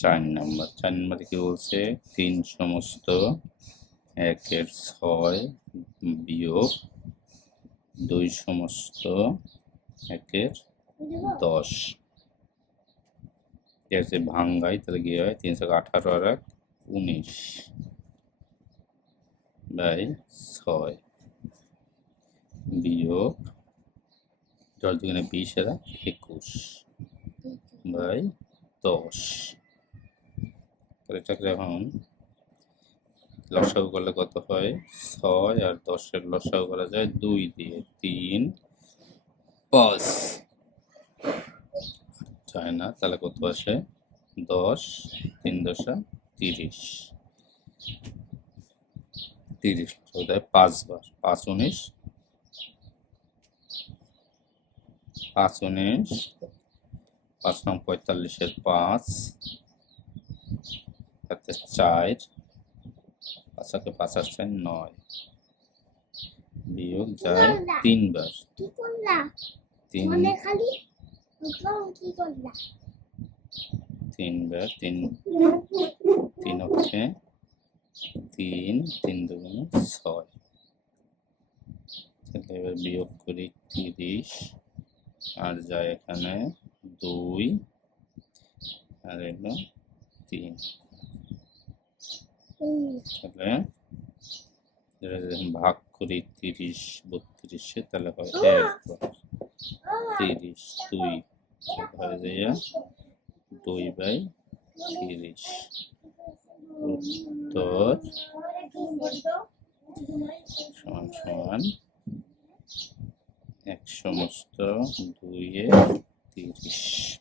4 নম্বরে কি বলছে? 3 সমস্ত 1-এর 6 বিয়োগ 2 সমস্ত 1-এর 10। এসে ভাঙ্গাই তাহলে কি হয়? 3 × 18 আর 1 19 বাই 6 বিয়োগ 10 দুগুণে 20 আর 21 বাই 10। এটাকে এখন লসাগু করলে কত হয়? 6 আর 10-এর লসাগু করা যায় 2 দিয়ে। 3 5 যায় না, তাহলে কত আসে? 10 3 × 30 30 লসাগু 5 বার। 5 19 5 19 5 নং 45-এর 5 তাতে 4 5 5 আসছে 9 বিয়োগ যায় 3 বার। 3 বার 3 হচ্ছে 3 3 দুগুণে 6। এবার বিয়োগ করি 30 আর যায় এখানে 2 আর এলো 3। তাহলে ভাগ করি 30 32-এ, তাহলে হয় 1 বার। 30 2 ঘরে যাইয়া 2/30। উত্তর সমান সমান 1 সমস্ত 2/30।